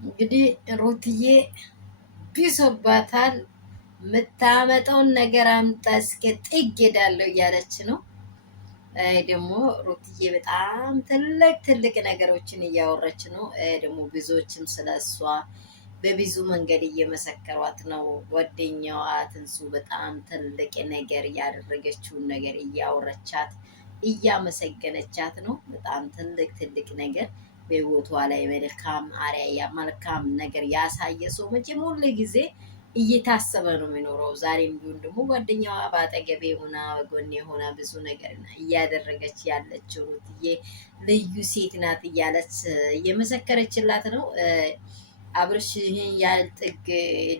እንግዲህ ሩትዬ ቢሶባታል የምታመጣውን ነገር አምጣ እስከ ጥግ ሄዳለሁ እያለች ነው። ደግሞ ሩትዬ በጣም ትልቅ ነገሮችን እያወረች ነው። ደግሞ ብዙዎችም ስለ እሷ በብዙ መንገድ እየመሰከሯት ነው። ጓደኛዋ ትንሱ በጣም ትልቅ ነገር ያደረገችውን ነገር እያወረቻት እያመሰገነቻት ነው። በጣም ትልቅ ነገር በህይወቷ ላይ መልካም አርአያ መልካም ነገር ያሳየ ሰው መቼም ሁሉ ጊዜ እየታሰበ ነው የሚኖረው። ዛሬም ቢሆን ደግሞ ጓደኛዋ በአጠገቤ ሆና በጎኔ ሆና ብዙ ነገር እያደረገች ያለችው ሩትዬ ልዩ ሴት ናት እያለች እየመሰከረችላት ነው። አብርሽ ይህን ያህል ጥግ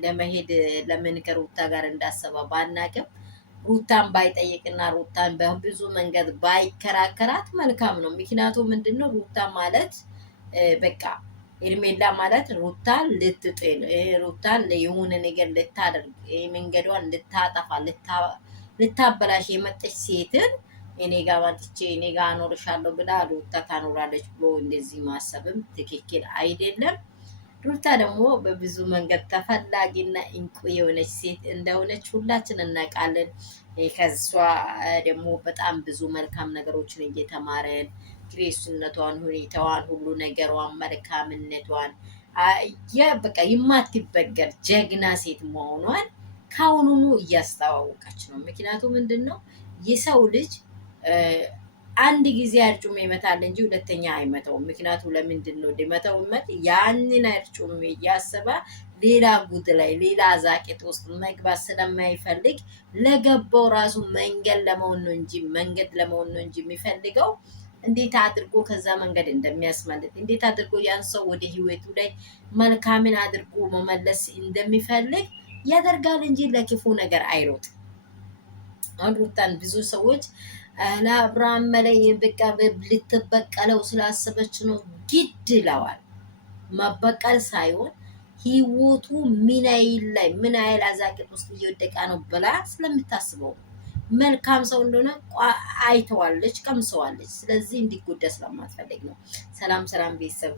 ለመሄድ ለምን ከሩታ ጋር እንዳሰባ ባናቅም ሩታን ባይጠይቅና ሩታን በብዙ መንገድ ባይከራከራት መልካም ነው። ምክንያቱም ምንድነው ሩታ ማለት በቃ ሄርሜላ ማለት ሩታን ልትጥል ሩታን የሆነ ነገር ልታደርግ መንገዷን ልታጠፋ ልታበላሽ የመጠች ሴትን እኔ ጋር መጥቼ እኔ ጋር አኖርሻለሁ ብላ ሩታ ታኖራለች ብሎ እንደዚህ ማሰብም ትክክል አይደለም። ሩታ ደግሞ በብዙ መንገድ ተፈላጊና እንቁ የሆነች ሴት እንደሆነች ሁላችን እናውቃለን። ከሷ ደግሞ በጣም ብዙ መልካም ነገሮችን እየተማረን ግሬስነቷን፣ ሁኔታዋን፣ ሁሉ ነገሯን፣ መልካምነቷን በቃ የማትበገር ጀግና ሴት መሆኗን ከአሁኑኑ እያስተዋወቀች ነው። ምክንያቱም ምንድን ነው የሰው ልጅ አንድ ጊዜ አርጩሜ ይመታል እንጂ ሁለተኛ አይመታውም። ምክንያቱ ለምንድን ነው ሊመታው ይመት ያንን አርጩሜ እያሰበ ሌላ ጉድ ላይ ሌላ ዛቄት ውስጥ መግባት ስለማይፈልግ ለገባው ራሱ መንገድ ለመሆን ነው እንጂ የሚፈልገው እንዴት አድርጎ ከዛ መንገድ እንደሚያስመልጥ እንዴት አድርጎ ያን ሰው ወደ ህይወቱ ላይ መልካምን አድርጎ መመለስ እንደሚፈልግ ያደርጋል እንጂ ለክፉ ነገር አይሮጥ። ሩታን ብዙ ሰዎች ለአብርሃም ላይ በቃ ልትበቀለው ስላሰበች ነው ግድ ይለዋል። መበቀል ሳይሆን ህይወቱ ምን አይል አዛቂት ውስጥ እየወደቀ ነው ብላ ስለምታስበው ነው። መልካም ሰው እንደሆነ አይተዋለች፣ ቀምሰዋለች። ስለዚህ እንዲጎዳ ስለማትፈልግ ነው። ሰላም ቤተሰብ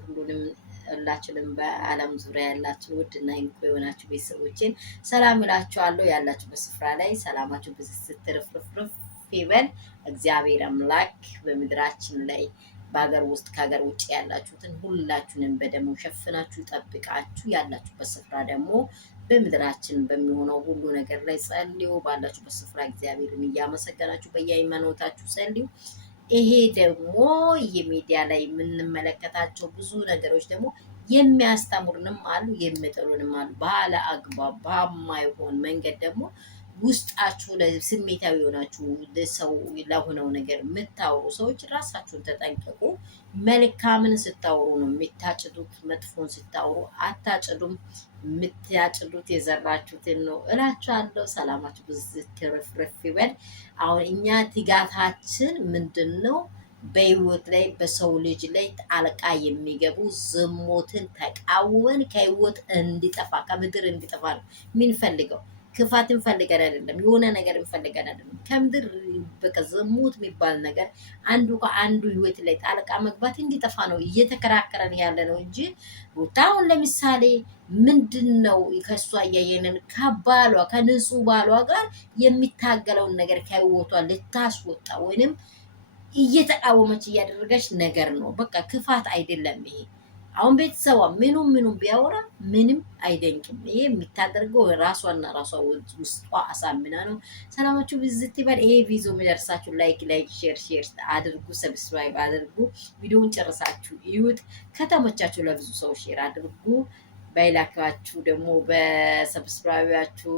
ሁላችንም በአለም ዙሪያ ያላችሁ ውድና እንቁ የሆናችሁ ቤተሰቦችን ሰላም እላችኋለሁ። ያላችሁ በስፍራ ላይ ሰላማችሁ ብዙ ስትርፍርፍ ይበል። እግዚአብሔር አምላክ በምድራችን ላይ በሀገር ውስጥ ከሀገር ውጭ ያላችሁትን ሁላችሁንም በደሙ ሸፍናችሁ ይጠብቃችሁ። ያላችሁበት ስፍራ ደግሞ በምድራችን በሚሆነው ሁሉ ነገር ላይ ጸልዩ። ባላችሁበት ስፍራ እግዚአብሔርን እያመሰገናችሁ በየሃይማኖታችሁ ጸልዩ። ይሄ ደግሞ ይሄ ሚዲያ ላይ የምንመለከታቸው ብዙ ነገሮች ደግሞ የሚያስተምሩንም አሉ፣ የሚጥሉንም አሉ። ባለ አግባብ በማይሆን መንገድ ደግሞ ውስጣችሁ ስሜታዊ የሆናችሁ ሰው ለሆነው ነገር የምታወሩ ሰዎች ራሳችሁን ተጠንቀቁ። መልካምን ስታወሩ ነው የምታጭዱት፣ መጥፎን ስታወሩ አታጭዱም። የምታጭዱት የዘራችሁትን ነው እላችኋለሁ። ሰላማችሁ ብዙ ትርፍርፍ ይበል። አሁን እኛ ትጋታችን ምንድን ነው? በህይወት ላይ በሰው ልጅ ላይ ጣልቃ የሚገቡ ዝሙትን ተቃውመን ከህይወት እንዲጠፋ ከምድር እንዲጠፋ ነው የምንፈልገው። ክፋትን ፈልገን አይደለም፣ የሆነ ነገር ፈልገን አይደለም። ከምድር በቃ ዝሙት የሚባል ነገር አንዱ ከአንዱ ህይወት ላይ ጣልቃ መግባት እንዲጠፋ ነው እየተከራከረን ያለ ነው እንጂ ሩታ አሁን ለምሳሌ ምንድን ነው ከእሷ እያየንን ከባሏ ከንጹህ ባሏ ጋር የሚታገለውን ነገር ከህይወቷ ልታስወጣ ወይንም እየተቃወመች እያደረገች ነገር ነው። በቃ ክፋት አይደለም ይሄ። አሁን ቤተሰቧ ምኑም ቢያወራ ምንም አይደንቅም። ይሄ የሚታደርገው ራሷና ራሷ ውስጧ አሳምና ነው። ሰላማችሁ ብዝት ይበል። ይሄ ቪዲዮ የሚደርሳችሁ ላይክ ሼር አድርጉ፣ ሰብስክራይብ አድርጉ። ቪዲዮውን ጨርሳችሁ እዩት። ከተመቻችሁ ለብዙ ሰው ሼር አድርጉ። ባይላካችሁ ደግሞ በሰብስክራይባችሁ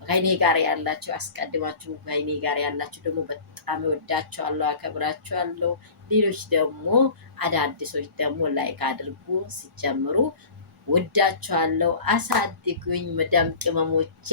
ከእኔ ጋር ያላችሁ አስቀድማችሁ ከእኔ ጋር ያላችሁ ደግሞ በጣም እወዳችኋለሁ፣ አከብራችኋለሁ። ሌሎች ደግሞ አዳዲሶች ደግሞ ላይክ አድርጉ። ሲጀምሩ ወዳችኋለሁ። አሳድጉኝ መዳም ቅመሞቼ።